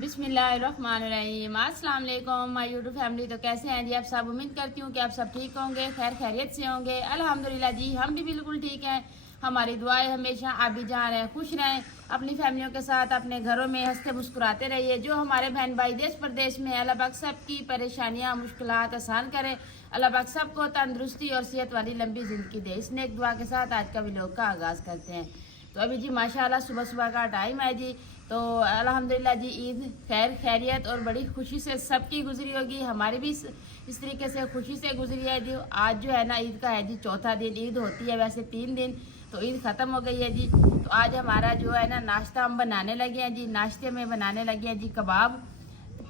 बिस्मिल्लाहिर्रहमानिर्रहीम। अस्सलाम वालेकुम माय यूट्यूब फैमिली। तो कैसे हैं जी आप सब? उम्मीद करती हूँ कि आप सब ठीक होंगे, खैर खैरियत से होंगे। अल्हम्दुलिल्लाह जी हम भी बिल्कुल ठीक हैं। हमारी दुआएं हमेशा आप भी जहाँ रहें खुश रहें, अपनी फैमिलियों के साथ अपने घरों में हंसते मुस्कुराते रहिए। जो हमारे बहन भाई देश प्रदेश में, अल्लाह पाक सबकी परेशानियाँ मुश्किलात आसान करे। अल्लाह पाक सबको तंदुरुस्ती और सेहत वाली लंबी ज़िंदगी दे। इस नेक दुआ के साथ आज का व्लॉग का आगाज़ करते हैं। तो अभी जी माशाल्लाह सुबह सुबह का टाइम है जी। तो अल्हम्दुलिल्लाह जी ईद खैर खैरियत और बड़ी खुशी से सबकी गुजरी होगी। हमारी भी इस तरीके से खुशी से गुजरी है जी। आज जो है ना ईद का है जी चौथा दिन। ईद होती है वैसे 3 दिन, तो ईद ख़त्म हो गई है जी। तो आज हमारा जो है ना नाश्ता हम बनाने लगे हैं जी। नाश्ते में बनाने लगे हैं जी कबाब,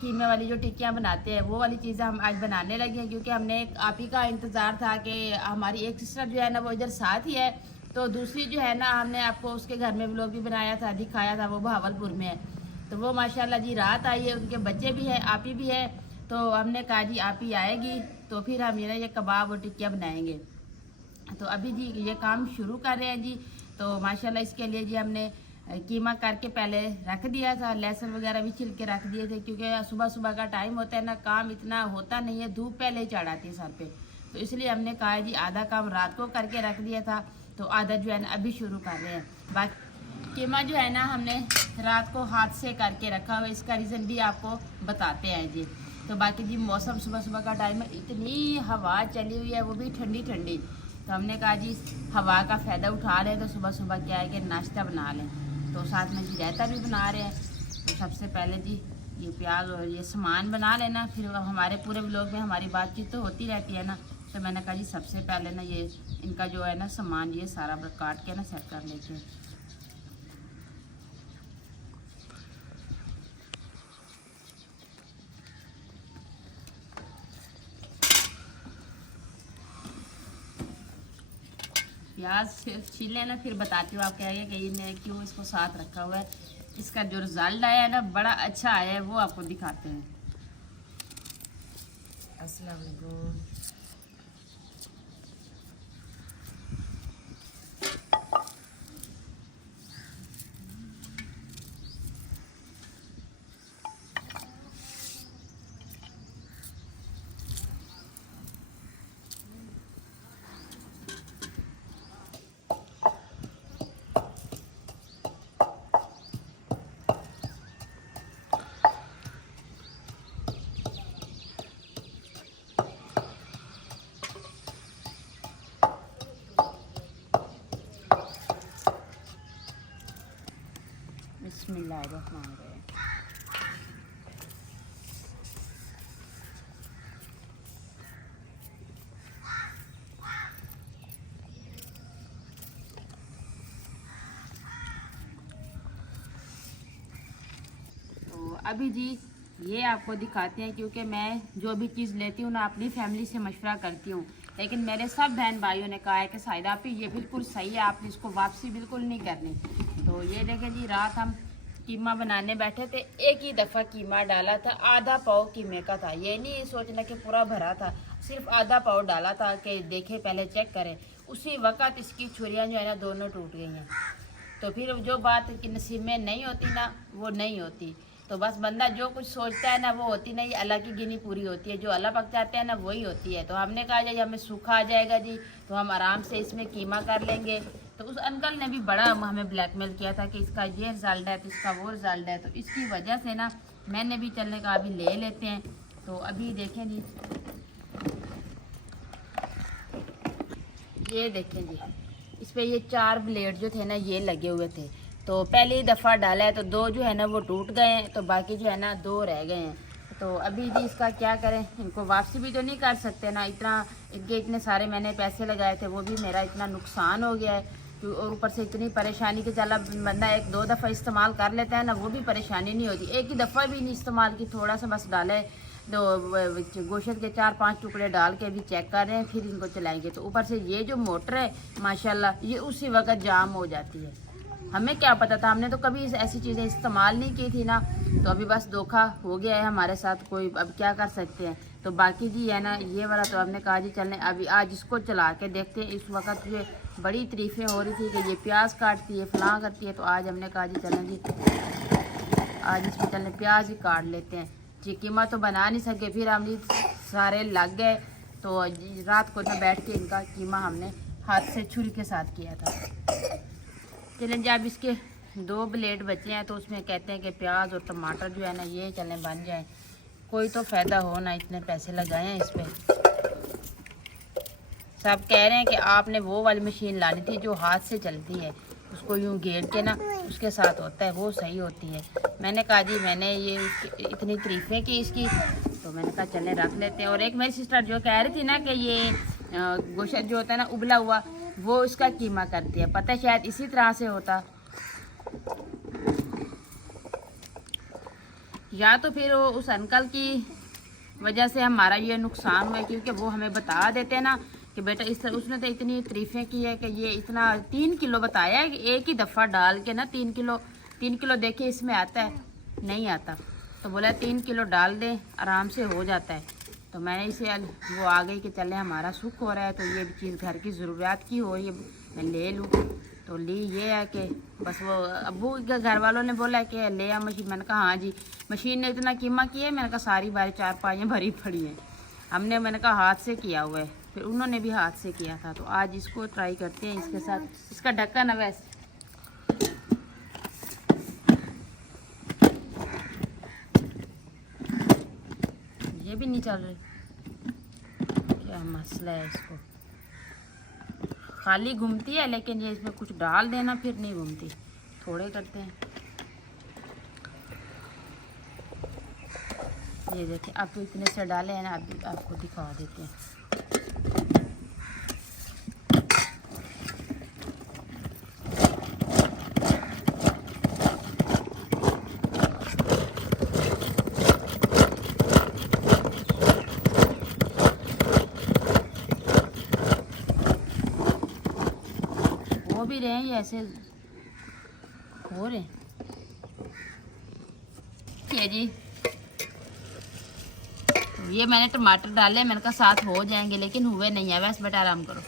कीमे वाली जो टिक्कियाँ बनाते हैं वो वाली चीज़ें हम आज बनाने लगे हैं। क्योंकि हमने एक आप ही का इंतज़ार था कि हमारी एक सिस्टर जो है ना वो इधर साथ ही है, तो दूसरी जो है ना हमने आपको उसके घर में व्लॉग भी बनाया था, दिखाया था, वो भावलपुर में है। तो वो माशाल्लाह जी रात आई है, उनके बच्चे भी हैं, आप ही भी है। तो हमने कहा जी आप ही आएगी तो फिर हम ये कबाब और टिक्कियाँ बनाएंगे। तो अभी जी ये काम शुरू कर रहे हैं जी। तो माशाल्लाह इसके लिए जी हमने कीमा करके पहले रख दिया था, लहसुन वगैरह भी छिल के रख दिए थे। क्योंकि सुबह सुबह का टाइम होता है ना, काम इतना होता नहीं है, धूप पहले ही चढ़ आती है सर पे। तो इसलिए हमने कहा जी आधा काम रात को करके रख दिया था, तो आधा जो है ना अभी शुरू कर रहे हैं। बाकी कीमा जो है ना हमने रात को हाथ से करके रखा हुआ है, इसका रीज़न भी आपको बताते हैं जी। तो बाकी जी मौसम सुबह सुबह का टाइम है, इतनी हवा चली हुई है वो भी ठंडी ठंडी। तो हमने कहा जी हवा का फ़ायदा उठा लें, तो सुबह सुबह क्या है कि नाश्ता बना लें। तो साथ में जी रायता भी बना रहे हैं। तो सबसे पहले जी ये प्याज और ये सामान बना लेना, फिर हमारे पूरे व्लॉग में हमारी बातचीत तो होती रहती है ना। तो मैंने कहा जी सबसे पहले ना ये इनका जो है ना सामान ये सारा काट के ना सेट कर लेते हैं। प्याज छील लेना, फिर बताती हूँ आप कहेंगे कि ये क्यों इसको साथ रखा हुआ है। इसका जो रिजल्ट आया है ना बड़ा अच्छा आया है, वो आपको दिखाते हैं। अस्सलाम वालेकुम। बिस्मिल्लाहिर्रहमानिर्रहीम। तो अभी जी ये आपको दिखाते हैं। क्योंकि मैं जो भी चीज़ लेती हूँ ना अपनी फैमिली से मशवरा करती हूँ, लेकिन मेरे सब बहन भाइयों ने कहा है कि साहिदा आप ये बिल्कुल सही है, आपने इसको वापसी बिल्कुल नहीं करनी। तो ये देखें जी रात हम कीमा बनाने बैठे थे, एक ही दफ़ा कीमा डाला था, आधा पाव कीमे का था। ये नहीं सोचना कि पूरा भरा था, सिर्फ आधा पाव डाला था कि देखे पहले चेक करें। उसी वक़्त इसकी छुरियाँ जो है ना दोनों टूट गई हैं। तो फिर जो बात कि नसीब में नहीं होती ना वो नहीं होती। तो बस बंदा जो कुछ सोचता है ना वो होती नहीं, अल्लाह की गिनी पूरी होती है। जो अल्लाह पक जाते हैं ना वही होती है। तो हमने कहा जी हमें सूखा आ जाएगा जी तो हम आराम से इसमें कीमा कर लेंगे। तो उस अंकल ने भी बड़ा हमें ब्लैकमेल किया था कि इसका ये रिज़ल्ट है तो इसका वो रिज़ल्ट है। तो इसकी वजह से ना मैंने भी चलने का अभी ले लेते हैं। तो अभी देखें जी, ये देखें जी इस पर ये 4 ब्लेड जो थे ना ये लगे हुए थे। तो पहली दफ़ा डाला है तो 2 जो है ना वो टूट गए हैं, तो बाकी जो है ना 2 रह गए हैं। तो अभी जी इसका क्या करें, इनको वापसी भी तो नहीं कर सकते ना, इतने सारे मैंने पैसे लगाए थे वो भी मेरा इतना नुकसान हो गया है। और ऊपर से इतनी परेशानी कि चला बंदा 1-2 दफ़ा इस्तेमाल कर लेता है ना वो भी परेशानी नहीं होती। एक ही दफ़ा भी नहीं इस्तेमाल की, थोड़ा सा बस डाला है। तो गोश्त के 4-5 टुकड़े डाल के भी चेक कर रहे हैं, फिर इनको चलाएंगे। तो ऊपर से ये जो मोटर है माशाल्लाह ये उसी वक्त जाम हो जाती है। हमें क्या पता था, हमने तो कभी ऐसी चीज़ें इस्तेमाल नहीं की थी ना। तो अभी बस धोखा हो गया है हमारे साथ, कोई अब क्या कर सकते हैं। तो बाकी जी है ना ये वाला तो हमने कहा जी चलने अभी आज इसको चला के देखते हैं। इस वक्त ये बड़ी तारीफ़ें हो रही थी कि ये प्याज काटती है फलां करती है। तो आज हमने कहा जी चलें जी आज इसमें चलने प्याज ही काट लेते हैं जी। कीमा तो बना नहीं सके, फिर हम सारे लग गए, तो रात को ना बैठ के इनका कीमा हमने हाथ से छुरी के साथ किया था। चलें जब इसके 2 ब्लेड बचे हैं तो उसमें कहते हैं कि प्याज और टमाटर जो है ना ये चलें बन जाएं, कोई तो फ़ायदा हो ना, इतने पैसे लगाए हैं इस पर। सब कह रहे हैं कि आपने वो वाली मशीन लानी थी जो हाथ से चलती है, उसको यूँ घेर के ना उसके साथ होता है, वो सही होती है। मैंने कहा जी, मैंने ये इतनी तारीफ़ें की इसकी, तो मैंने कहा चलें रख लेते हैं। और एक मेरी सिस्टर जो कह रही थी ना कि ये गोश्त जो होता है ना उबला हुआ, वो इसका कीमा करती है, पता है शायद इसी तरह से होता, या तो फिर उस अंकल की वजह से हमारा ये नुकसान हुआ, क्योंकि वो हमें बता देते हैं ना कि बेटा इस तरह। उसने तो इतनी तारीफ़ें की है कि ये इतना 3 किलो बताया है कि एक ही दफ़ा डाल के ना 3 किलो देखिए इसमें आता है, नहीं आता, तो बोला 3 किलो डाल दें आराम से हो जाता है। तो मैंने इसे वो आ गई कि चले हमारा सुख हो रहा है, तो ये चीज़ घर की ज़रूरत की हो, ये मैं ले लूँ। तो ली ये है कि बस वो अब्बू के घर वालों ने बोला कि ले आ मशीन। मैंने कहा हाँ जी, मशीन ने इतना कीमा किया है। मैंने कहा सारी बारी 4 पाइयाँ भरी पड़ी हैं हमने, मैंने कहा हाथ से किया हुआ है, फिर उन्होंने भी हाथ से किया था। तो आज इसको ट्राई करते हैं इसके साथ। इसका ढक्कन है वैसे ये भी नहीं चल रही, क्या मसला है इसको, खाली घूमती है, लेकिन ये इसमें कुछ डाल देना फिर नहीं घूमती। थोड़े करते हैं, ये देखिए अब तो इतने से डाले हैं ना, अभी आपको दिखा देते हैं। हो भी रहे हैं ये ऐसे हो रहे हैं जी। ये मैंने टमाटर डाले, मैंने कहा साथ हो जाएंगे, लेकिन हुए नहीं है। वैसे बेटा आराम करो।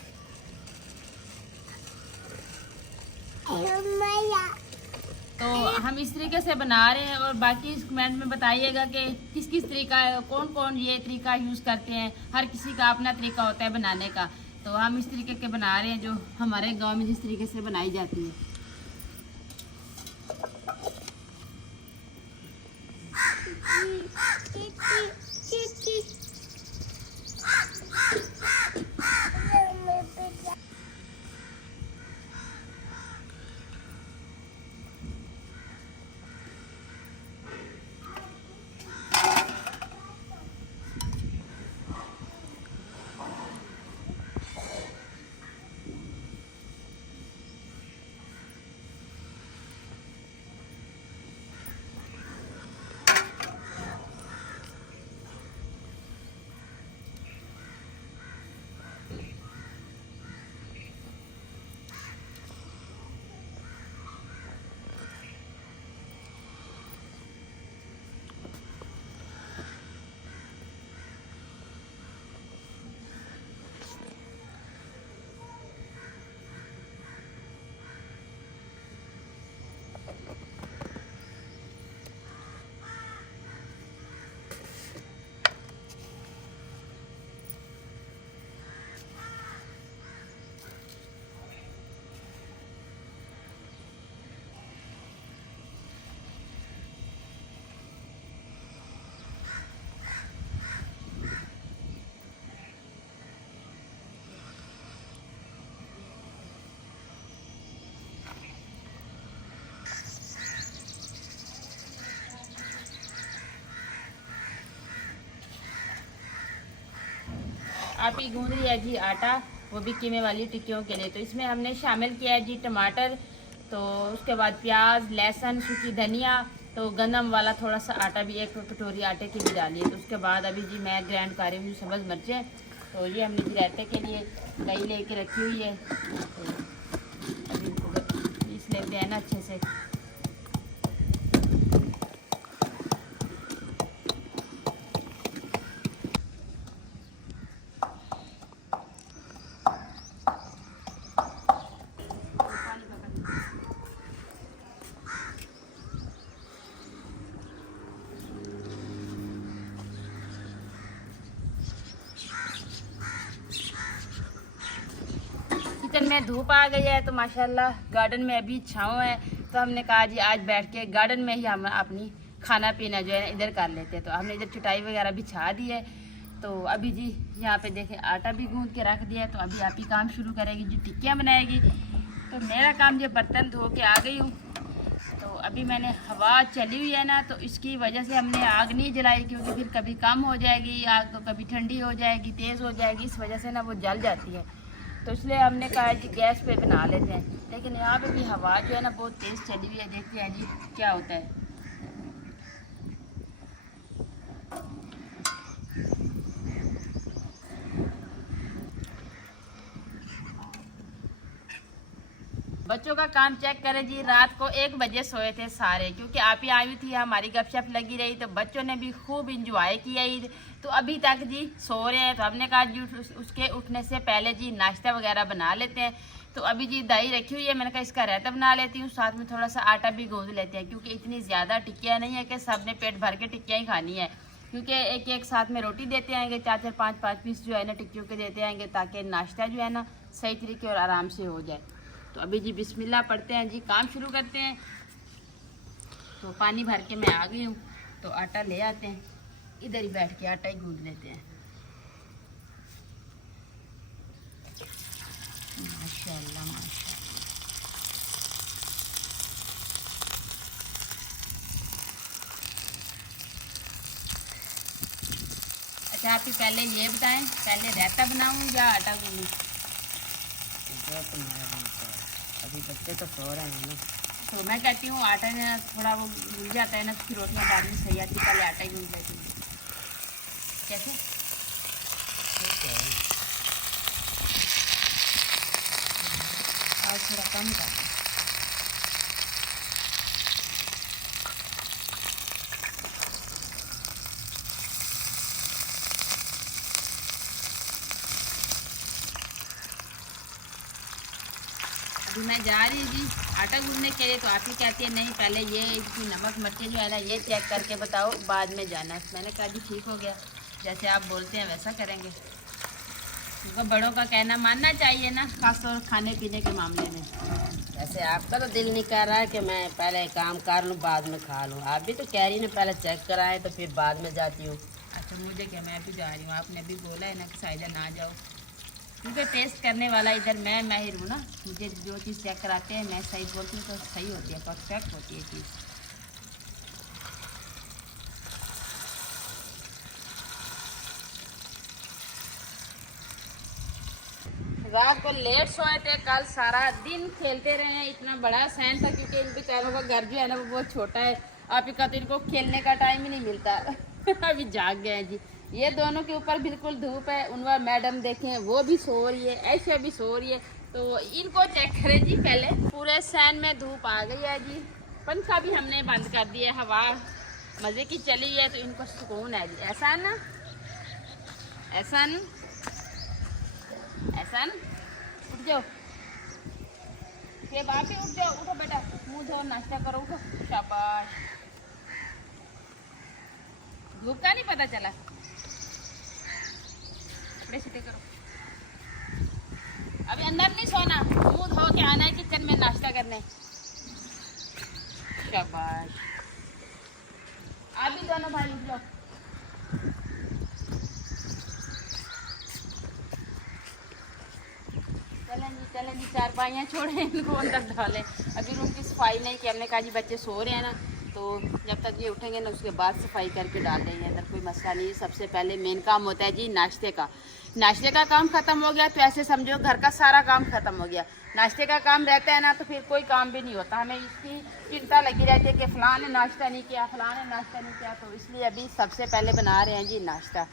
तो हम इस तरीके से बना रहे हैं, और बाकी कमेंट में बताइएगा कि किस किस तरीका है, कौन कौन ये तरीका यूज़ करते हैं। हर किसी का अपना तरीका होता है बनाने का, तो हम इस तरीके के बना रहे हैं जो हमारे गांव में जिस तरीके से बनाई जाती है। आप ही गूंद रही है जी आटा, वो भी कीमे वाली टिक्कियों के लिए। तो इसमें हमने शामिल किया है जी टमाटर, तो उसके बाद प्याज, लहसुन, सूखी धनिया, तो गंदम वाला थोड़ा सा आटा भी, 1 कटोरी आटे की भी डाली है। तो उसके बाद अभी जी मैं ग्राइंड कर रही हूँ सब्ज़ मिर्चें। तो ये हमने जी रायते के लिए दही लेके रखी हुई है, तो अभी इनको पीस लेते हैं ना अच्छे से। में धूप आ गई है तो माशाल्लाह गार्डन में अभी छाँव है, तो हमने कहा जी आज बैठ के गार्डन में ही हम अपनी खाना पीना जो है इधर कर लेते हैं। तो हमने इधर चटाई वगैरह बिछा दी है। तो अभी जी यहाँ पे देखें आटा भी गूंद के रख दिया है। तो अभी आप ही काम शुरू करेगी जी, टिक्कियाँ बनाएगी। तो मेरा काम जो बर्तन धो के आ गई हूँ। तो अभी मैंने हवा चली हुई है ना, तो इसकी वजह से हमने आग नहीं जलाई, क्योंकि फिर कभी कम हो जाएगी आग तो कभी ठंडी हो जाएगी, तेज़ हो जाएगी, इस वजह से ना वो जल जाती है। तो इसलिए हमने कहा कि गैस पे बना लेते हैं। लेकिन यहाँ पे भी हवा जो है ना बहुत तेज़ चली हुई है, देखते हैं जी क्या होता है। बच्चों का काम चेक करें जी, रात को 1 बजे सोए थे सारे, क्योंकि आप ही आई थी, हमारी गपशप लगी रही, तो बच्चों ने भी खूब इंजॉय किया ईद। तो अभी तक जी सो रहे हैं। तो हमने कहा जी उसके उठने से पहले जी नाश्ता वगैरह बना लेते हैं। तो अभी जी दही रखी हुई है, मैंने कहा इसका रायता बना लेती हूँ, साथ में थोड़ा सा आटा भी गूंद लेते हैं, क्योंकि इतनी ज़्यादा टिक्कियाँ नहीं है कि सब ने पेट भर के टिक्कियाँ ही खानी है। क्योंकि एक एक साथ में रोटी देते आएंगे, 4-4 5-5 पीस जो है ना टिक्कियों के देते आएंगे, ताकि नाश्ता जो है ना सही तरीके और आराम से हो जाए। तो अभी जी बिस्मिल्लाह पढ़ते हैं जी, काम शुरू करते हैं। तो पानी भर के मैं आ गई हूँ, तो आटा ले आते हैं, इधर ही बैठ के आटा ही गूंद लेते हैं। माशाल्लाह माशाल्लाह। अच्छा आप ही पहले ये बताएं, पहले रायता बनाऊं या आटा गूंदूं? अभी बच्चे तो सो रहे हैं ना, तो मैं कहती हूँ आटा ने थोड़ा वो भूल जाता है ना, फिर रोटियाँ बाद में सही आती, पहले आटा ही गूंद लेती हूँ। कैसे? और थोड़ा कम कर। अभी मैं जा रही जी आटा गूंदने के लिए। तो आप ही कहती है नहीं पहले ये इसकी नमक मिर्ची जो है ना ये चेक करके बताओ, बाद में जाना। मैंने कहा जी ठीक हो गया, जैसे आप बोलते हैं वैसा करेंगे, क्योंकि बड़ों का कहना मानना चाहिए ना, खासतौर खाने पीने के मामले में। वैसे आपका तो दिल नहीं कर रहा है कि मैं पहले काम कर लूँ बाद में खा लूँ। आप भी तो कह रही ना पहले चेक कराएं तो फिर बाद में जाती हूँ। अच्छा मुझे क्या, मैं भी जा रही हूँ, आपने अभी बोला है ना कि साइडा ना जाओ, क्योंकि टेस्ट करने वाला इधर मैं माहिर हूँ ना। मुझे जो चीज़ चेक कराते हैं मैं सही बोलती हूँ तो सही होती है, परफेक्ट होती है चीज़। रात को लेट सोए थे, कल सारा दिन खेलते रहे हैं। इतना बड़ा सहन था, क्योंकि इन बेचारों का घर जो है ना वो बहुत छोटा है। आप ही का तो इनको खेलने का टाइम ही नहीं मिलता। अभी जाग गए हैं जी। ये दोनों के ऊपर बिल्कुल धूप है। उनवा मैडम देखें वो भी सो रही है, ऐसे भी सो रही है। तो इनको चेक करें जी पहले। पूरे सहन में धूप आ गई है जी। पंखा भी हमने बंद कर दिया, हवा मज़े की चली है, तो इनको सुकून है जी। ऐसा ना, ऐसा ना, ऐसा ना। उठ जाओ, ये बाप ही उठ जाओ। उठो बेटा, मुँह धो, नाश्ता करो, उठो। शाबाश, धूप का नहीं पता चला। सीधे करो। अभी अंदर नहीं सोना, मुंह धो के आना है किचन में नाश्ता करने। शाबाश, आप भी दोनों भाई उठ लो। चलें जी, चारपाइयाँ छोड़ें, इनको अंदर डालें। अभी रूम की सफाई नहीं की, हमने कहा जी बच्चे सो रहे हैं ना, तो जब तक ये उठेंगे ना उसके बाद सफाई करके डाल देंगे अंदर, कोई मसला नहीं है। सबसे पहले मेन काम होता है जी नाश्ते का। नाश्ते का काम ख़त्म हो गया तो ऐसे समझो घर का सारा काम ख़त्म हो गया। नाश्ते का काम रहता है ना तो फिर कोई काम भी नहीं होता, हमें इसकी चिंता लगी रहती है कि फ़लाँ ने नाश्ता नहीं किया, फ़लाँ ने नाश्ता नहीं किया। तो इसलिए अभी सबसे पहले बना रहे हैं जी नाश्ता।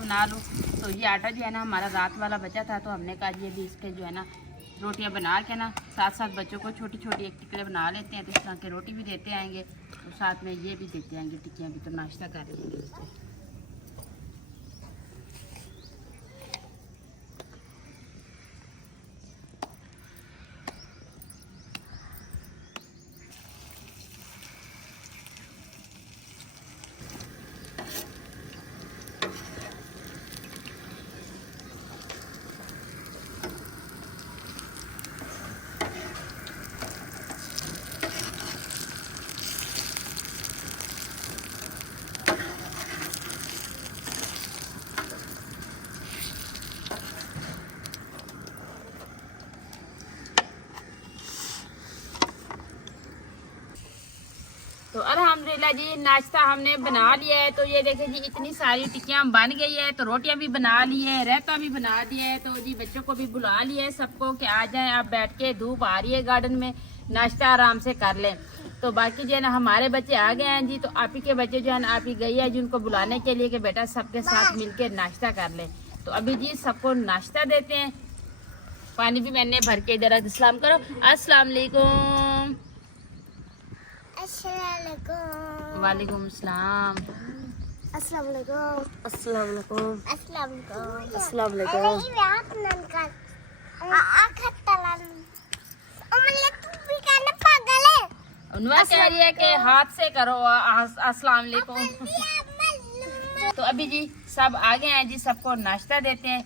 बना लो। तो ये आटा जो है ना हमारा रात वाला बचा था, तो हमने कहा ये भी इसके जो है ना रोटियां बना के ना साथ साथ बच्चों को छोटी छोटी एक टिकड़े बना लेते हैं, तो इस तरह के रोटी भी देते आएंगे और साथ में ये भी देते आएंगे टिक्कियाँ भी, तो नाश्ता कर लेंगे बच्चे। तो अल्हम्दुलिल्लाह जी नाश्ता हमने बना लिया है। तो ये देखिए जी इतनी सारी टिक्कियाँ बन गई है, तो रोटियां भी बना ली है, रायता भी बना दिया है। तो जी बच्चों को भी बुला लिया है सबको कि आ जाएं, आप बैठ के, धूप आ रही है गार्डन में, नाश्ता आराम से कर लें। तो बाकी जो है ना हमारे बच्चे आ गए हैं जी, तो आप ही के बच्चे जो है ना आप ही गई है जिनको बुलाने के लिए कि बेटा सबके साथ मिलकर नाश्ता कर लें। तो अभी जी सबको नाश्ता देते हैं। पानी भी मैंने भर के इधर सलाम करो, अस्सलाम वालेकुम। वालेकुम सलाम। अस्सलाम वालेकुम। अस्सलाम वालेकुम। अस्सलाम वालेकुम। अस्सलाम वालेकुम। उन्वा कह रही है कि हाथ से करो अस्सलाम वालेकुम। तो अभी जी सब आ गए हैं जी, सबको नाश्ता देते हैं।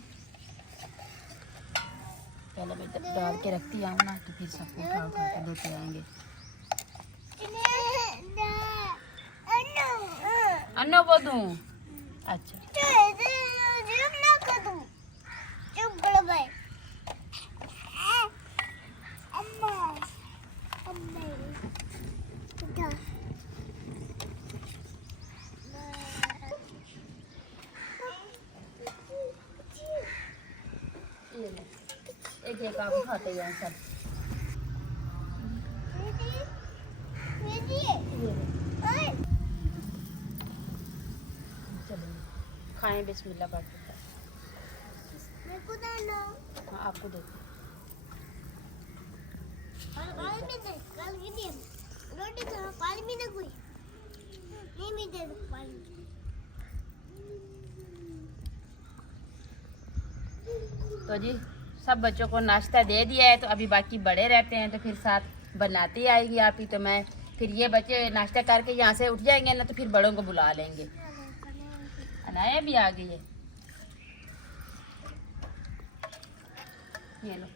पहले मैं इधर डाल के रखती हूँ ना, तो फिर सबको उठा उठा के देते आएंगे। अन्नो को दूं? अच्छा एक आप उठाते जाए सब। खाएं बिस्मिल्लाह पढ़ के। हाँ आपको देते। तो जी सब बच्चों को नाश्ता दे दिया है, तो अभी बाकी बड़े रहते हैं, तो फिर साथ बनाती आएगी आप ही। तो मैं फिर ये बच्चे नाश्ता करके यहाँ से उठ जाएंगे ना, तो फिर बड़ों को बुला लेंगे। अनाया भी आ गई है, ये लो।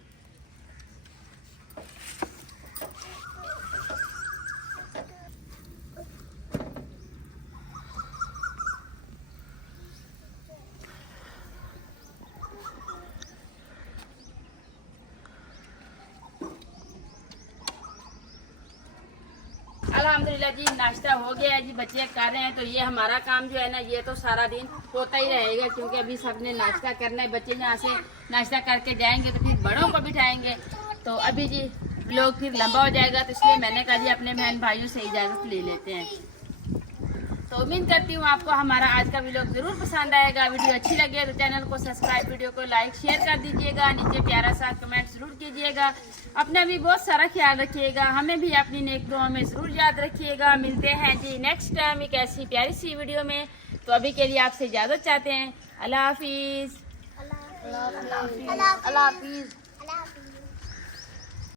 अल्हम्दुलिल्लाह जी नाश्ता हो गया है जी, बच्चे कर रहे हैं। तो ये हमारा काम जो है ना, ये तो सारा दिन होता ही रहेगा, क्योंकि अभी सबने नाश्ता करना है। बच्चे यहाँ से नाश्ता करके जाएंगे तो फिर बड़ों को बिठाएंगे। तो अभी जी लोग फिर लंबा हो जाएगा, तो इसलिए मैंने कहा जी अपने बहन भाइयों से इजाज़त ले लेते हैं। तो उम्मीद करती हूँ आपको हमारा आज का वीडियो जरूर पसंद आएगा। वीडियो अच्छी लगे तो चैनल को सब्सक्राइब, वीडियो को लाइक शेयर कर दीजिएगा, नीचे प्यारा सा कमेंट जरूर कीजिएगा। अपना भी बहुत सारा ख्याल रखिएगा, हमें भी अपनी नेक दुआ में जरूर याद रखिएगा। मिलते हैं जी नेक्स्ट टाइम एक ऐसी प्यारी सी वीडियो में। तो अभी के लिए आपसे इजाज़त चाहते हैं। अल्लाह हाफिज़। अल्लाह हाफिज़।